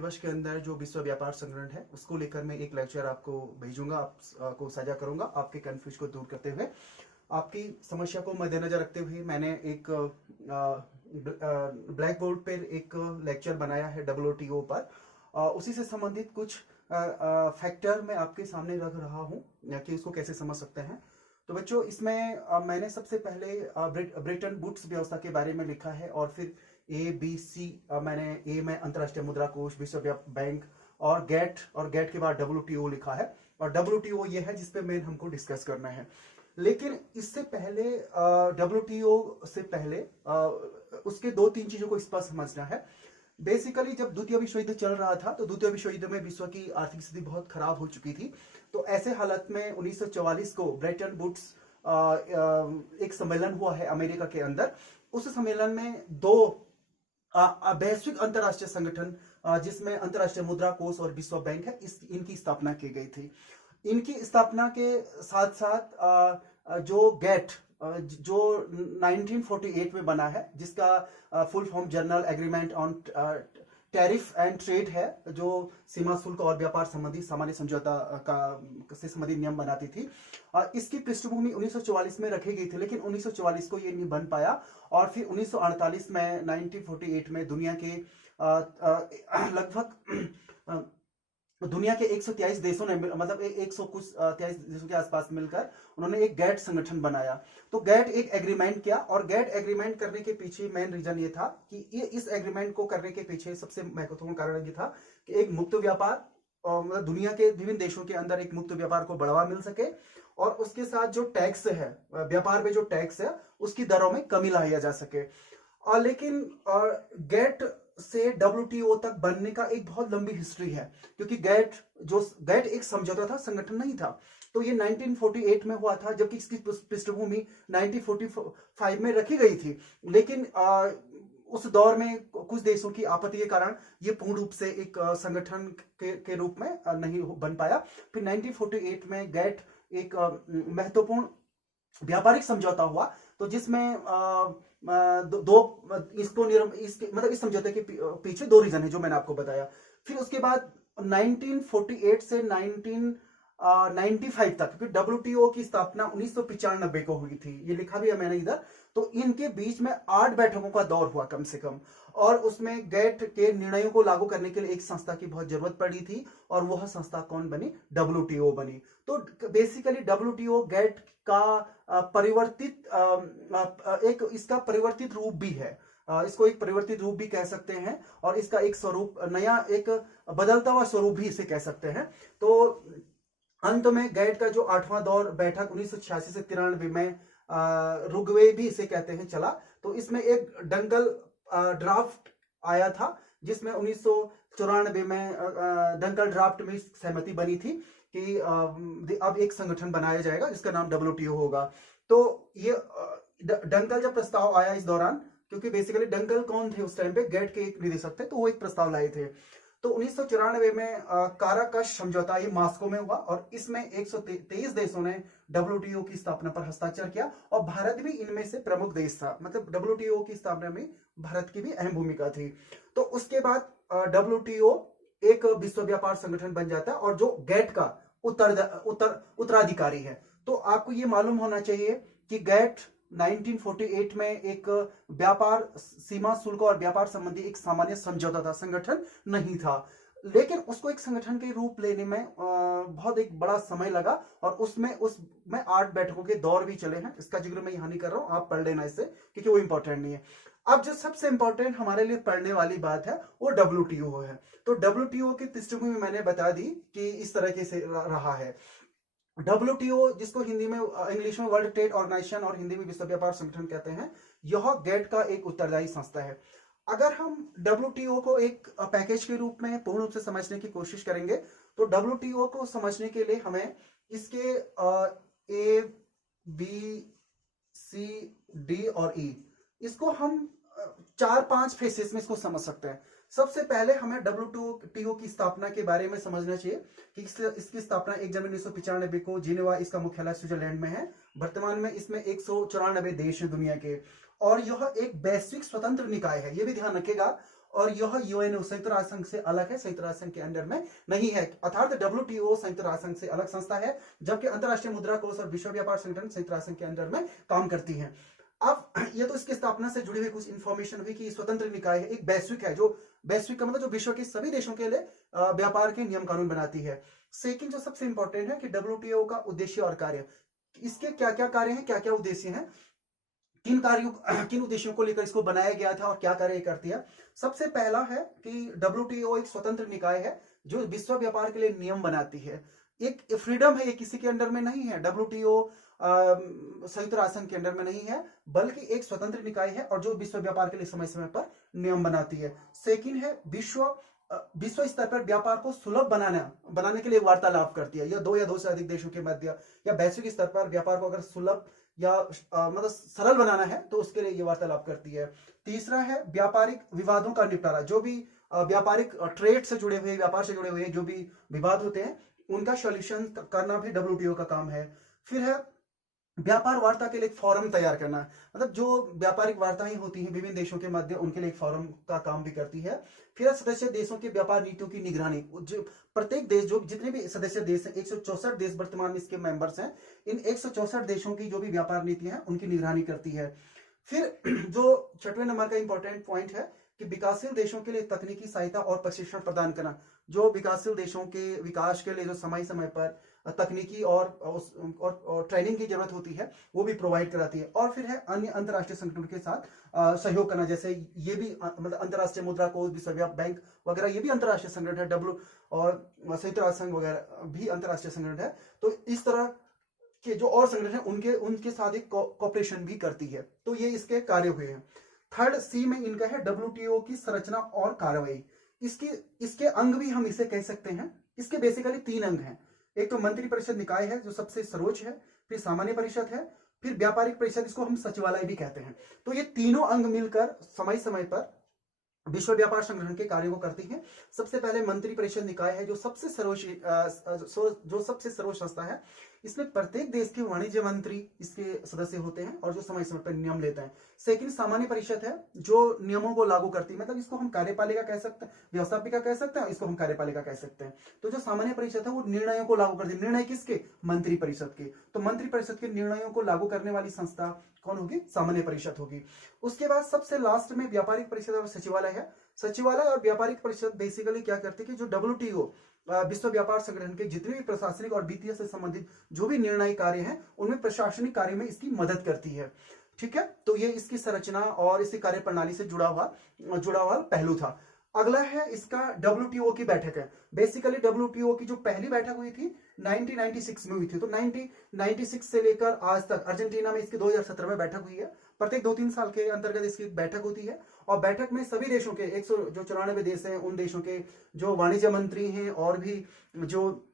दिवस के अंदर जो विश्व व्यापार संगठन है उसको लेकर मैं एक लेक्चर आपको भेजूंगा, आपको साझा करूंगा आपके कंफ्यूज को दूर करते हुए। आपकी समस्या को मद्देनजर रखते हुए मैंने एक ब्लैक बोर्ड पर एक लेक्चर बनाया है WTO पर। उसी से संबंधित कुछ फैक्टर मैं आपके सामने रख रहा हूँ कि इसको कैसे समझ सकते हैं। तो बच्चों, इसमें मैंने सबसे पहले ब्रेटन वुड्स व्यवस्था के बारे में लिखा है, और फिर ABC, मैंने ए में अंतर्राष्ट्रीय मुद्रा कोष, विश्व बैंक और गेट के बाद WTO लिखा है। और WTO ये है जिसपे मेन हमको डिस्कस करना है। लेकिन इससे पहले WTO से पहले उसके दो तीन चीजों को स्पष्ट समझना है। बेसिकली जब द्वितीय विश्व युद्ध चल रहा था तो द्वितीय विश्व युद्ध में विश्व की आर्थिक स्थिति बहुत खराब हो चुकी थी। तो ऐसे हालत में 1944 को ब्रेटन वुड्स एक सम्मेलन हुआ है अमेरिका के अंदर। उस सम्मेलन में दो वैश्विक अंतरराष्ट्रीय संगठन, जिसमें अंतरराष्ट्रीय मुद्रा कोष और विश्व बैंक है, इनकी स्थापना की गई थी। इनकी स्थापना के साथ साथ जो गेट जो 1948 में बना है, जिसका full form general agreement on tariff and trade है, जो सीमा शुल्क और व्यापार संबंधी सामान्य समझौता का से संबंधित नियम बनाती थी। इसकी पृष्ठभूमि 1944 में रखी गई थी, लेकिन 1944 को ये नहीं बन पाया। और फिर 1948 में 1948 में दुनिया के लगभग दुनिया के 123 देशों ने, मतलब 100 कुछ 23 देशों के आसपास मिलकर उन्होंने एक गैट संगठन बनाया। तो गैट एक एग्रीमेंट किया, और गैट एग्रीमेंट करने के पीछे मेन रीजन ये था कि ये इस एग्रीमेंट को करने के पीछे सबसे महत्वपूर्ण कारण ये था कि एक मुक्त व्यापार, मतलब दुनिया के विभिन्न देशों के अंदर एक मुक्त व्यापार को बढ़ावा मिल सके, और उसके साथ जो टैक्स है, व्यापार में जो टैक्स है, उसकी दरों में कमी लाया जा सके। लेकिन गेट से WTO तक बनने का एक बहुत लंबी हिस्ट्री है, क्योंकि गेट एक समझौता था, संगठन नहीं था। तो ये 1948 में हुआ था, जबकि इसकी पृष्ठभूमि 1945 में रखी गई थी। लेकिन उस दौर में कुछ देशों की आपत्ति के कारण ये पूर्ण रूप से एक संगठन के रूप में नहीं बन पाया। फिर 1948 में गेट एक महत्वपूर्ण व्यापारिक समझौता हुआ, तो जिसमें इस समझौते के पीछे दो रीजन है जो मैंने आपको बताया। फिर उसके बाद 1948 से 1995 तक, क्योंकि WTO की स्थापना 1995 को हुई थी, ये लिखा भी है मैंने इधर। तो इनके बीच में 8 बैठकों का दौर हुआ कम से कम, और उसमें गेट के निर्णयों को लागू करने के लिए एक संस्था की बहुत जरूरत पड़ी थी, और वह संस्था कौन बनी? WTO बनी। तो बेसिकली WTO गेट का परिवर्तित एक इसका परिवर्तित रूप भी है, इसको एक परिवर्तित रूप भी कह सकते हैं, और इसका एक स्वरूप, नया एक बदलता हुआ स्वरूप भी इसे कह सकते हैं। तो अंत में गेट का जो 8वां दौर बैठक 1986 से 93 में रुग्वे भी इसे कहते हैं चला। तो इसमें एक डंकल ड्राफ्ट आया था, जिसमें 1994 में डंकल ड्राफ्ट में सहमति बनी थी कि अब एक संगठन बनाया जाएगा जिसका नाम WTO होगा। तो ये डंकल जब प्रस्ताव आया इस दौरान, क्योंकि बेसिकली डंकल कौन थे उस टाइम पे? गेट के एक निदेशक थे, तो वो एक प्रस्ताव लाए थे। तो 1994 में काराकश समझौता ये मास्को में हुआ, और इसमें 123 देशों ने WTO की स्थापना पर हस्ताक्षर किया, और भारत भी इनमें से प्रमुख देश था। मतलब WTO की स्थापना में भारत की भी अहम भूमिका थी। तो उसके बाद WTO एक विश्व व्यापार संगठन बन जाता है, और जो गेट का उत्तराधिकारी है। तो आपको ये मालूम होना चाहिए कि गेट 1948 में एक व्यापार सीमा शुल्क और व्यापार संबंधी एक सामान्य समझौता था, संगठन नहीं था। लेकिन उसको एक संगठन के रूप लेने में बहुत एक बड़ा समय लगा, और उसमें 8 बैठकों के दौर भी चले हैं। इसका जिक्र मैं यहां नहीं कर रहा हूं, आप पढ़ लेना इसे, क्योंकि वो इंपॉर्टेंट नहीं है। अब जो सबसे इंपॉर्टेंट हमारे लिए पढ़ने वाली बात है वो WTO है। तो WTO की पृष्ठभूमि मैंने बता दी कि इस तरह से रहा है। WTO, जिसको हिंदी में, इंग्लिश में वर्ल्ड ट्रेड ऑर्गेनाइजेशन और हिंदी में विश्व व्यापार संगठन कहते हैं, यह गेट का एक उत्तरदायी संस्था है। अगर हम WTO को एक पैकेज के रूप में पूर्ण रूप से समझने की कोशिश करेंगे, तो WTO को समझने के लिए हमें इसके A, B, C, D और E, इसको हम 4-5 फेसेस में इसको समझ सकते हैं। सबसे पहले हमें WTO की स्थापना के बारे में समझना चाहिए कि इसकी स्थापना 1 जनवरी 1995 को जिनेवा, इसका मुख्यालय स्विट्जरलैंड में है। वर्तमान में इसमें 194 देश हैं दुनिया के, और यह एक वैश्विक स्वतंत्र निकाय है, यह भी ध्यान रखेगा। और यह यूएनओ संयुक्त राष्ट्र संघ से अलग है, संयुक्त राष्ट्र संघ के अंडर में नहीं है। अर्थात WTO संयुक्त राष्ट्र संघ से अलग संस्था है, जबकि अंतर्राष्ट्रीय मुद्रा कोष और विश्व व्यापार संगठन संयुक्त राष्ट्र संघ के अंडर में काम करती है। अब ये तो इसकी स्थापना से जुड़ी हुई कुछ इंफॉर्मेशन हुई कि स्वतंत्र निकाय है, एक वैश्विक है, जो वैश्विक का मतलब जो विश्व के सभी देशों के लिए व्यापार के नियम कानून बनाती है। सेकंड जो सबसे इंपॉर्टेंट है कि WTO का उद्देश्य और कार्य, इसके क्या क्या कार्य हैं, क्या क्या उद्देश्य हैं, किन उद्देश्यों को लेकर इसको बनाया गया था और क्या कार्य करती है। सबसे पहला है कि WTO एक स्वतंत्र निकाय है जो विश्व व्यापार के लिए नियम बनाती है। एक फ्रीडम है, ये किसी के अंडर में नहीं है, WTO संयुक्त राष्ट्र संघ के अंडर में नहीं है, बल्कि एक स्वतंत्र निकाय है और जो विश्व व्यापार के लिए समय समय पर नियम बनाती है। सेकंड है विश्व स्तर पर व्यापार को सुलभ बनाने के लिए वार्तालाप करती है, या दो से अधिक देशों के मध्य या वैश्विक स्तर पर व्यापार को अगर सुलभ या मतलब सरल बनाना है तो उसके लिए ये वार्तालाप करती है। तीसरा है व्यापारिक विवादों का निपटारा, जो भी व्यापारिक ट्रेड से जुड़े हुए, व्यापार से जुड़े हुए जो भी विवाद होते हैं उनका सॉल्यूशन करना भी WTO का काम है। फिर है व्यापार वार्ता के लिए एक फोरम तैयार करना, मतलब जो व्यापारिक वार्ताएं होती हैं विभिन्न देशों के मध्य, उनके लिए एक फोरम का काम भी करती है। फिर सदस्य देशों के व्यापार नीतियों की निगरानी, जो प्रत्येक देश, जो जितने भी सदस्य देश हैं, 164 देश वर्तमान में इसके मेंबर्स हैं, इन 164 देशों की जो भी व्यापार नीतियां हैं उनकी निगरानी करती है। फिर जो 6वें नंबर का इंपॉर्टेंट पॉइंट है कि विकासशील देशों के लिए तकनीकी सहायता और प्रशिक्षण प्रदान करना, जो विकासशील देशों के विकास के लिए जो समय समय पर तकनीकी और ट्रेनिंग की जरूरत होती है वो भी प्रोवाइड कराती है। और फिर है अन्य अंतर्राष्ट्रीय संगठनों के साथ सहयोग करना, जैसे ये भी मतलब अंतर्राष्ट्रीय मुद्रा कोष, विश्व बैंक वगैरह, ये भी अंतर्राष्ट्रीय संगठन है, और संयुक्त राष्ट्र संघ वगैरह भी अंतर्राष्ट्रीय संगठन है। तो इस तरह के जो और संगठन है उनके साथ एक कोऑपरेशन भी करती है। तो ये इसके कार्य हुए हैं। थर्ड C में इनका है WTO की संरचना और कार्रवाई। इसके अंग भी हम इसे कह सकते हैं। इसके बेसिकली 3 अंग हैं। एक तो मंत्री परिषद निकाय है जो सबसे सर्वोच्च है, फिर सामान्य परिषद है, फिर व्यापारिक परिषद, इसको हम सचिवालय भी कहते हैं। तो ये तीनों अंग मिलकर समय समय पर विश्व व्यापार संगठन के कार्यों को करती हैं। सबसे पहले मंत्री परिषद निकाय है जो सबसे सर्वोच्च संस्था है। इसमें प्रत्येक देश के वाणिज्य मंत्री इसके सदस्य होते हैं और जो समय समय पर नियम लेते हैं। सेकंड सामान्य परिषद है जो नियमों को लागू करती है, मतलब इसको हम कार्यपालिका कह सकते हैं, व्यवस्थापिका कह सकते हैं, इसको हम कार्यपालिका कह सकते हैं। तो जो सामान्य परिषद है वो निर्णयों को लागू करती है। निर्णय किसके? मंत्री परिषद के। तो मंत्री परिषद के निर्णयों को लागू करने वाली संस्था कौन होगी? सामान्य परिषद होगी। उसके बाद सबसे लास्ट में व्यापारिक परिषद और सचिवालय है। सचिवालय और व्यापारिक परिषद बेसिकली क्या करती है कि जो WTO विश्व व्यापार संगठन के जितने भी प्रशासनिक और वित्तीय से संबंधित जो भी निर्णय कार्य हैं उनमें प्रशासनिक कार्य में इसकी मदद करती है। ठीक है, तो ये इसकी संरचना और इसकी कार्य प्रणाली से जुड़ा हुआ पहलू था। अगला है इसका WTO की बैठक है। बेसिकली WTO की जो पहली बैठक हुई थी 1996 में हुई थी। तो 1996 से लेकर आज तक अर्जेंटीना में इसकी 2017 में बैठक हुई है। प्रत्येक 2-3 साल के अंतर्गत इसकी बैठक होती है और बैठक में सभी देशों के 194 देश हैं, उन देशों के जो वाणिज्य मंत्री हैं और भी जो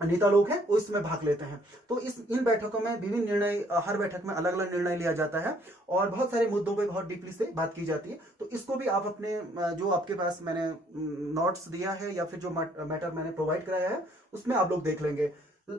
नेता लोग हैं वो इसमें भाग लेते हैं। तो इन बैठकों में विभिन्न निर्णय, हर बैठक में अलग अलग निर्णय लिया जाता है और बहुत सारे मुद्दों पे बहुत डीपली से बात की जाती है। तो इसको भी आप अपने जो आपके पास मैंने नोट्स दिया है या फिर जो मैटर मैंने प्रोवाइड कराया है उसमें आप लोग देख लेंगे।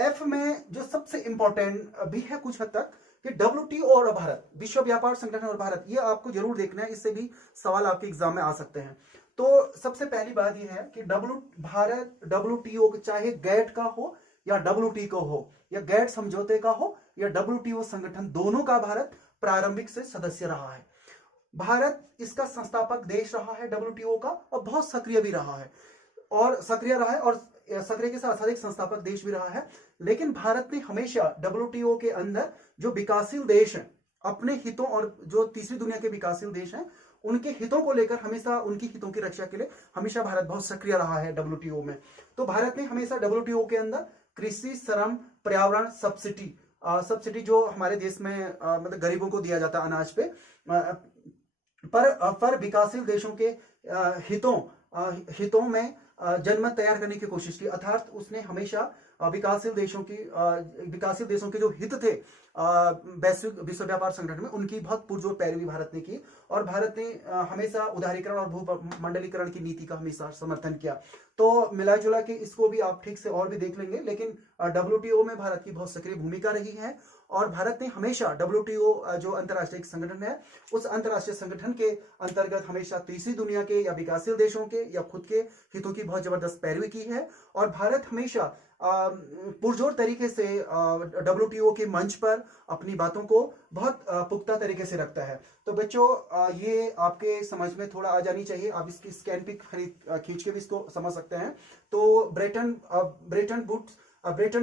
F में जो सबसे इंपॉर्टेंट भी है कुछ हद तक कि WTO और भारत, विश्व व्यापार संगठन और भारत, ये आपको जरूर देखना है, इससे भी सवाल आपके एग्जाम में आ सकते हैं। तो सबसे पहली बात यह है कि भारत WTO चाहे GATT का हो या WTO का हो या GATT समझौते का हो या WTO संगठन, दोनों का भारत प्रारंभिक से सदस्य रहा है। भारत इसका संस्थापक देश रहा है WTO का और बहुत सक्रिय भी रहा है और सक्रिय के साथ साथ एक संस्थापक देश भी रहा है। लेकिन भारत ने हमेशा WTO के अंदर जो विकासशील देश हैं अपने हितों और जो तीसरी दुनिया के विकासशील देश हैं उनके हितों को लेकर हमेशा, उनकी हितों की रक्षा के लिए हमेशा भारत बहुत सक्रिय रहा है WTO में। तो भारत ने हमेशा WTO के अंदर कृषि, श्रम, पर्यावरण, सब्सिडी जो हमारे देश में मतलब गरीबों को दिया जाता अनाज पे, पर विकासशील देशों के हितों में जनमत तैयार करने की कोशिश की। अर्थात उसने हमेशा विकासशील देशों के जो हित थे वैश्विक विश्व व्यापार संगठन में, उनकी बहुत पुरजोर पैरवी भारत ने की और भारत ने हमेशा उदारीकरण और भूमंडलीकरण की नीति का हमेशा समर्थन किया। तो मिला जुला के इसको भी आप ठीक से और भी देख लेंगे, लेकिन WTO में भारत की बहुत सक्रिय भूमिका रही है और भारत ने हमेशा WTO जो अंतर्राष्ट्रीय संगठन है, उस अंतर्राष्ट्रीय संगठन के अंतर्गत हमेशा तीसरी दुनिया के या विकासशील देशों के या खुद के हितों की बहुत जबरदस्त पैरवी की है। और भारत हमेशा पुरजोर तरीके से WTO के मंच पर अपनी बातों को बहुत पुख्ता तरीके से रखता है। तो बच्चों ये आपके समझ में थोड़ा आ जानी चाहिए, आप इसकी स्कैन पिक खींच के भी इसको समझ सकते हैं। तो ब्रेटन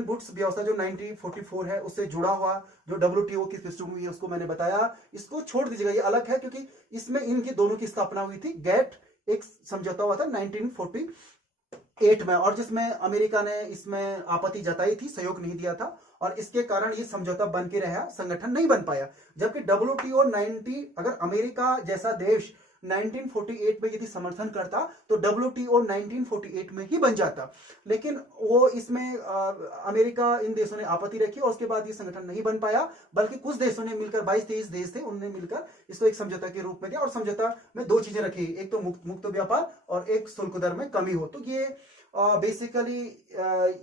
वुड्स व्यवस्था जो 1944 है उससे जुड़ा हुआ जो WTO की पृष्ठभूमि है उसको मैंने बताया। इसको छोड़ दीजिएगा, ये अलग है क्योंकि इसमें इनकी दोनों की स्थापना हुई थी। गेट एक समझौता हुआ था 1948 में, और जिसमें अमेरिका ने इसमें आपत्ति जताई थी, सहयोग नहीं दिया था, और इसके कारण ये समझौता बन के रहा, संगठन नहीं बन पाया। जबकि WTO 90 अगर अमेरिका जैसा देश 1948 में यदि समर्थन करता तो WTO 1948 में ही बन जाता, लेकिन वो इसमें अमेरिका इन देशों ने आपत्ति रखी और उसके बाद ये संगठन नहीं बन पाया, बल्कि कुछ देशों ने मिलकर 22-23 देश थे, उन्होंने मिलकर इसको एक समझौता के रूप में दिया। और समझौता में दो चीजें रखी, एक तो मुक्त व्यापार और एक शुल्क दर में कमी हो। तो ये बेसिकली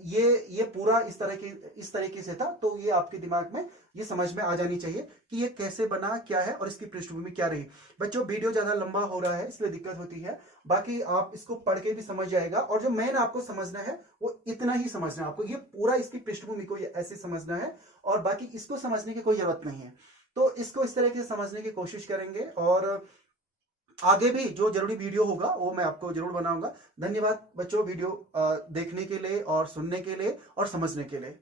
ये पूरा इस तरीके से था। तो ये आपके दिमाग में ये समझ में आ जानी चाहिए कि ये कैसे बना, क्या है और इसकी पृष्ठभूमि क्या रही। बच्चों वीडियो ज्यादा लंबा हो रहा है इसलिए दिक्कत होती है, बाकी आप इसको पढ़ के भी समझ जाएगा। और जो मेन आपको समझना है वो इतना ही समझना है, आपको ये पूरा इसकी पृष्ठभूमि को ऐसे समझना है और बाकी इसको समझने की कोई जरूरत नहीं है। तो इसको इस तरह से समझने की कोशिश करेंगे और आगे भी जो जरूरी वीडियो होगा वो मैं आपको जरूर बनाऊंगा। धन्यवाद बच्चों वीडियो देखने के लिए और सुनने के लिए और समझने के लिए।